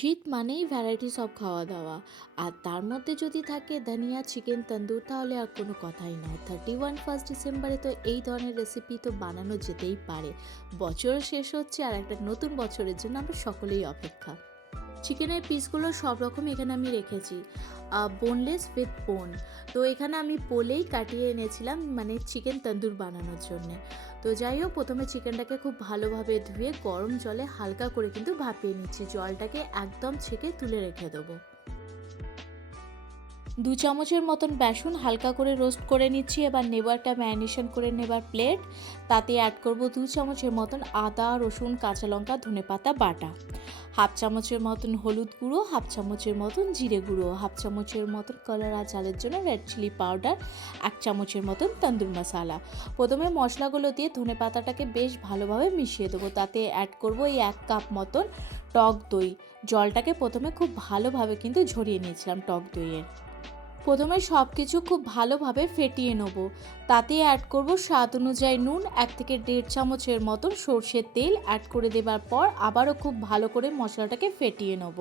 শীত মানেই varieties of খাওয়া দাওয়া, আর তার মধ্যে যদি থাকে ধনিয়া চিকেন তন্দুর তাহলে আর কোনো কথাই নয়। 31 ডিসেম্বরে তো এই ধরনের রেসিপি তো বানানো যেতেই পারে। বছর শেষ হচ্ছে আর একটা নতুন বছরের জন্য আমরা সকলেই অপেক্ষা। চিকেনের পিসগুলো সব রকম এখানে আমি রেখেছি, বোনলেস উইথ বোন। তো এখানে আমি পোলেই কাটিয়ে এনেছিলাম, মানে চিকেন তন্দুর বানানোর জন্যে। তো যাই হোক, প্রথমে চিকেনটাকে খুব ভালোভাবে ধুয়ে গরম জলে হালকা করে কিন্তু ভাপিয়ে নিচ্ছি। জলটাকে একদম ছেঁকে তুলে রেখে দেবো। 2 চামচের মতন বেসন হালকা করে রোস্ট করে নিচ্ছি। এবার নেব একটা ম্যারিনেশন করে নেবার প্লেট। তাতে অ্যাড করব 2 চামচের মতন আদা রসুন কাঁচা লঙ্কা ধনেপাতা বাটা, 1/2 চামচের মতন হলুদ গুঁড়ো, 1/2 চামচের মতন জিরে গুঁড়ো, 1/2 চামচের মতন কালার আর ঝালের জন্য রেড চিলি পাউডার, 1 চামচের মতন তন্দুর মশলা। প্রথমে মশলাগুলো দিয়ে ধনেপাতাটাকে বেশ ভালোভাবে মিশিয়ে দেবো। তাতে অ্যাড করব এই 1 কাপ মতন টক দই। জলটাকে প্রথমে খুব ভালোভাবে কিন্তু ঝরিয়ে নিয়েছিলাম টক দইয়ের। প্রথমে সব কিছু খুব ভালোভাবে ফেটিয়ে নেব। তাতে অ্যাড করব স্বাদ অনুযায়ী নুন, 1 থেকে 1.5 চামচের মতন সর্ষের তেল অ্যাড করে দেবার পর আবারও খুব ভালো করে মশলাটাকে ফেটিয়ে নেব।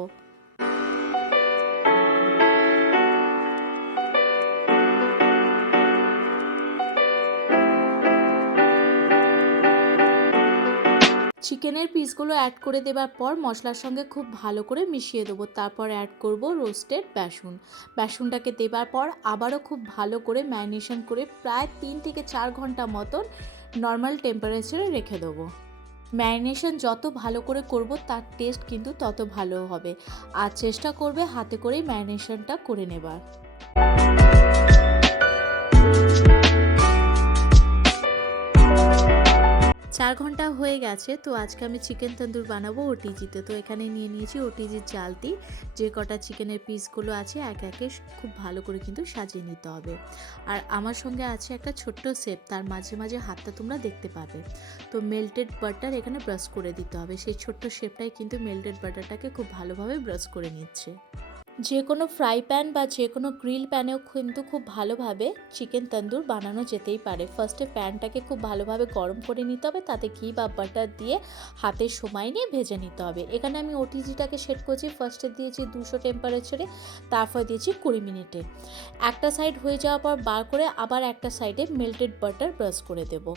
চিকেনের পিসগুলো অ্যাড করে দেবার পর মশলার সঙ্গে খুব ভালো করে মিশিয়ে দেবো। তারপর অ্যাড করব রোস্টেড বেসন। বেসনটাকে দেবার পর আবারও খুব ভালো করে ম্যারিনেশন করে প্রায় 3 থেকে 4 ঘন্টা মতন নর্মাল টেম্পারেচারে রেখে দেবো। ম্যারিনেশন যত ভালো করে করব তার টেস্ট কিন্তু তত ভালো হবে। আর চেষ্টা করবে হাতে করেই ম্যারিনেশনটা করে নেবার। 4 ঘন্টা হয়ে গেছে। তো আজকে আমি চিকেন তন্দুর বানাবো ওটিজিতে। তো এখানে নিয়ে নিয়েছি ওটিজির জালতি। যে কটা চিকেনের পিসগুলো আছে এক একে খুব ভালো করে কিন্তু সাজিয়ে নিতে হবে। আর আমার সঙ্গে আছে একটা ছোট্ট শেপ, তার মাঝে মাঝে হাতটা তোমরা দেখতে পাবে। তো মেল্টেড বাটার এখানে ব্রাশ করে দিতে হবে। সেই ছোট্ট শেপটাই কিন্তু মেল্টেড বাটারটাকে খুব ভালোভাবে ব্রাশ করে নিচ্ছে। যে কোনো ফ্রাই প্যান বা যে কোনো গ্রিল প্যানেও কিন্তু খুব ভালোভাবে চিকেন তন্দুর বানানো যেতেই পারে। ফার্স্টে প্যানটাকে খুব ভালোভাবে গরম করে নিতে হবে, তাতে ঘি বা বাটার দিয়ে হাতের সময় নিয়ে ভেজে নিতে হবে। এখানে আমি ওটিজিটাকে সেট করছি। ফার্স্টে দিয়েছি 200 টেম্পারেচারে, তারপর দিয়েছি 20 মিনিটে। একটা সাইড হয়ে যাওয়ার পর বার করে আবার একটা সাইডে মেল্টেড বাটার ব্রাশ করে দেবো।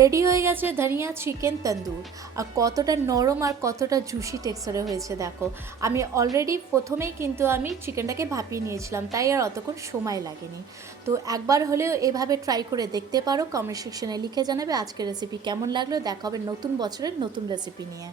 রেডি হয়ে গেছে ধনিয়া চিকেন তন্দুর। আর কতটা নরম আর কতটা জুসি টেক্সচারে হয়েছে দেখো। আমি অলরেডি প্রথমেই কিন্তু আমি চিকেনটাকে ভাপিয়ে নিয়েছিলাম, তাই আর অতক্ষণ সময় লাগেনি। তো একবার হলেও এভাবে ট্রাই করে দেখতে পারো। কমেন্ট সেকশনে লিখে জানাবে আজকের রেসিপি কেমন লাগলো। দেখা হবে নতুন বছরের নতুন রেসিপি নিয়ে।